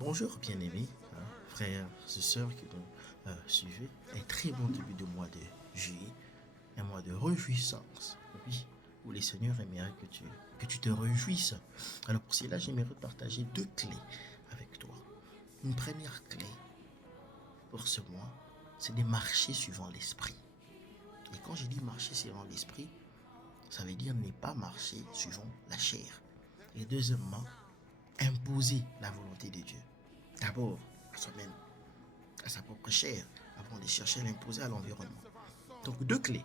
Bonjour bien-aimés, frères et sœurs qui nous suivez. Un très bon début de mois de juillet, un mois de réjouissance. Oui, où les seigneurs aimeraient que tu te réjouisses. Alors pour cela, j'aimerais partager deux clés avec toi. Une première clé pour ce mois, c'est de marcher suivant l'esprit. Et quand je dis marcher suivant l'esprit, ça veut dire ne pas marcher suivant la chair. Et deuxièmement, imposer la volonté de Dieu. D'abord, à soi-même, à sa propre chair, avant de chercher à l'imposer à l'environnement. Donc deux clés.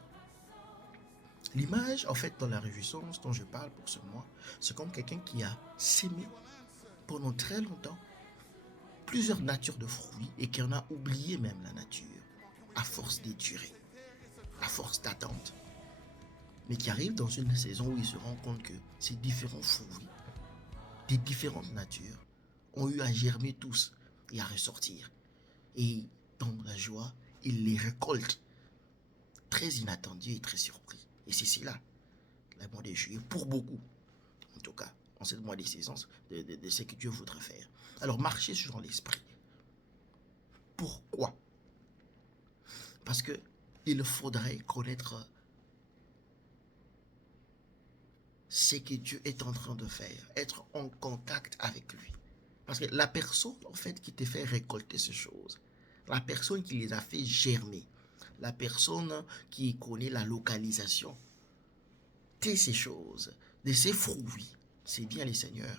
L'image, en fait, dans la réjouissance dont je parle pour ce mois, c'est comme quelqu'un qui a sémé pendant très longtemps plusieurs natures de fruits et qui en a oublié même la nature, à force d'édurer, à force d'attente. Mais qui arrive dans une saison où il se rend compte que ces différents fruits, des différentes natures, ont eu à germer tous et à ressortir. Et dans la joie, il les récolte, très inattendu et très surpris. Et c'est cela, le mois de juillet, pour beaucoup, en tout cas, en ce mois de saison, de ce que Dieu voudrait faire. Alors, marcher sur l'esprit. Pourquoi? Parce que il faudrait connaître ce que Dieu est en train de faire, être en contact avec lui. Parce que la personne, en fait, qui te fait récolter ces choses, la personne qui les a fait germer, la personne qui connaît la localisation de ces choses, de ces fruits, c'est bien le Seigneur.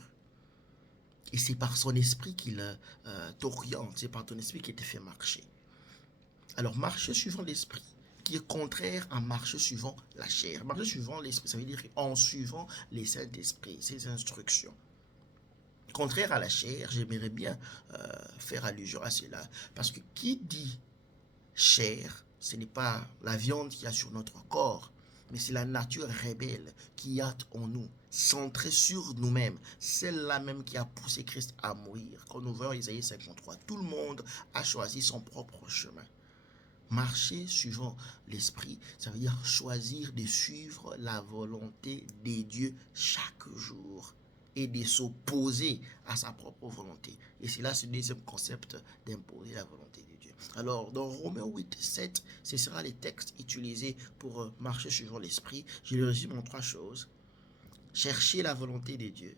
Et c'est par son esprit qu'il t'oriente, c'est par ton esprit qu'il te fait marcher. Alors, marcher suivant l'esprit, qui est contraire à marcher suivant la chair. Marcher suivant l'esprit, ça veut dire en suivant les Saint-Esprit, ses instructions. Contraire à la chair, j'aimerais bien faire allusion à cela. Parce que qui dit chair, ce n'est pas la viande qu'il y a sur notre corps, mais c'est la nature rebelle qui a en nous, centrée sur nous-mêmes, celle-là même qui a poussé Christ à mourir. Quand nous voyons Isaïe 53, tout le monde a choisi son propre chemin. Marcher suivant l'esprit, ça veut dire choisir de suivre la volonté de Dieu chaque jour et de s'opposer à sa propre volonté. Et c'est là ce deuxième concept d'imposer la volonté de Dieu. Alors, dans Romains 8, 7, ce sera les textes utilisés pour marcher suivant l'esprit. Je le résume en trois choses. Chercher la volonté de Dieu,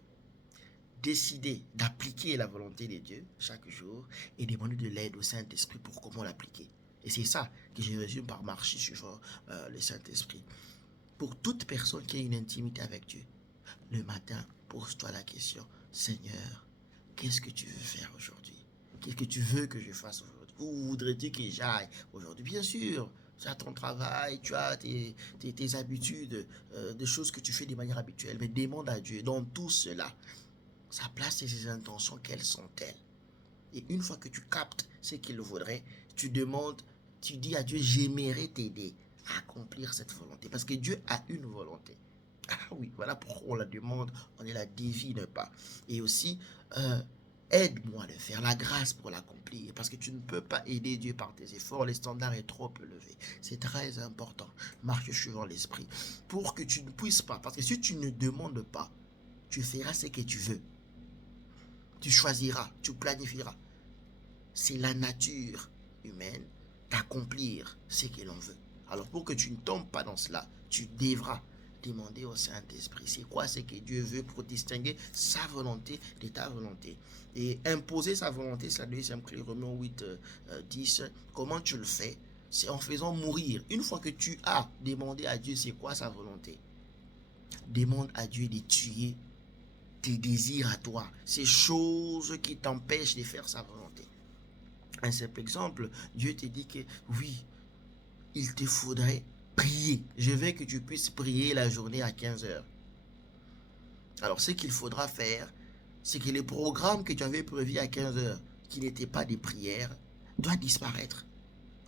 décider d'appliquer la volonté de Dieu chaque jour et demander de l'aide au Saint-Esprit pour comment l'appliquer. Et c'est ça que je résume par marcher suivant le Saint-Esprit. Pour toute personne qui a une intimité avec Dieu, le matin, pose-toi la question, Seigneur, qu'est-ce que tu veux faire aujourd'hui? Qu'est-ce que tu veux que je fasse aujourd'hui? Où voudrais-tu que j'aille aujourd'hui? Bien sûr, tu as ton travail, tu as tes habitudes, des choses que tu fais de manière habituelle, mais demande à Dieu dans tout cela, sa place et ses intentions, quelles sont-elles? Et une fois que tu captes ce qu'il voudrait, tu demandes, tu dis à Dieu, j'aimerais t'aider à accomplir cette volonté. Parce que Dieu a une volonté. Ah oui, voilà pourquoi on la demande, on ne la devine pas. Et aussi, aide-moi à le faire, la grâce pour l'accomplir. Parce que tu ne peux pas aider Dieu par tes efforts, les standards est trop élevé. C'est très important, marche suivant l'esprit. Pour que tu ne puisses pas, parce que si tu ne demandes pas, tu feras ce que tu veux. Tu choisiras, tu planifieras. C'est la nature humaine d'accomplir ce que l'on veut. Alors pour que tu ne tombes pas dans cela, tu devras demander au Saint-Esprit c'est quoi ce que Dieu veut pour distinguer sa volonté de ta volonté. Et imposer sa volonté, c'est la deuxième clé, Romains 8, 10. Comment tu le fais? C'est en faisant mourir. Une fois que tu as demandé à Dieu c'est quoi sa volonté, demande à Dieu de tuer tes désirs à toi, ces choses qui t'empêchent de faire sa volonté. Un simple exemple, Dieu te dit que oui, il te faudrait prier. Je veux que tu puisses prier la journée à 15 heures. Alors ce qu'il faudra faire, c'est que les programmes que tu avais prévus à 15 heures, qui n'étaient pas des prières, doivent disparaître.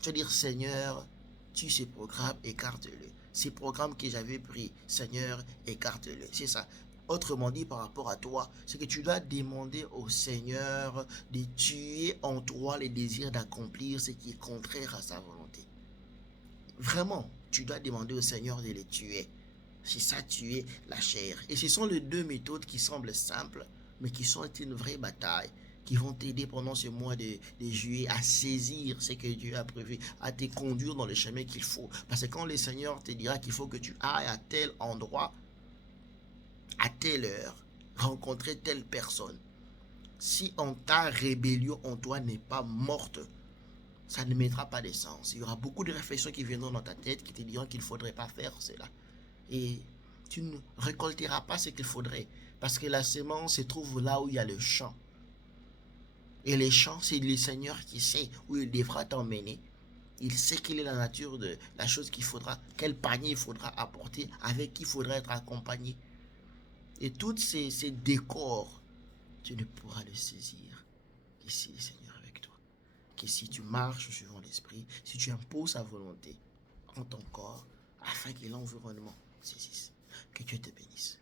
Tu vas dire, Seigneur, tu ces programmes, écarte-le. Ces programmes que j'avais pris, Seigneur, écarte-le. C'est ça. Autrement dit, par rapport à toi, c'est que tu dois demander au Seigneur de tuer en toi les désirs d'accomplir ce qui est contraire à sa volonté. Vraiment, tu dois demander au Seigneur de les tuer. C'est ça, tuer la chair. Et ce sont les deux méthodes qui semblent simples, mais qui sont une vraie bataille qui vont t'aider pendant ce mois de juillet à saisir ce que Dieu a prévu, à te conduire dans le chemin qu'il faut. Parce que quand le Seigneur te dira qu'il faut que tu ailles à tel endroit, à telle heure, rencontrer telle personne, si ta rébellion en toi n'est pas morte, ça ne mettra pas de sens. Il y aura beaucoup de réflexions qui viendront dans ta tête qui te diront qu'il ne faudrait pas faire cela. Et tu ne récolteras pas ce qu'il faudrait. Parce que la semence se trouve là où il y a le champ. Et les champs, c'est le Seigneur qui sait où il devra t'emmener. Il sait quelle est la nature de la chose qu'il faudra, quel panier il faudra apporter, avec qui il faudra être accompagné. Et tous ces décors, tu ne pourras les saisir qu'ici le Seigneur avec toi. Que si tu marches suivant l'Esprit, si tu imposes sa volonté en ton corps, afin que l'environnement saisisse. Que Dieu te bénisse.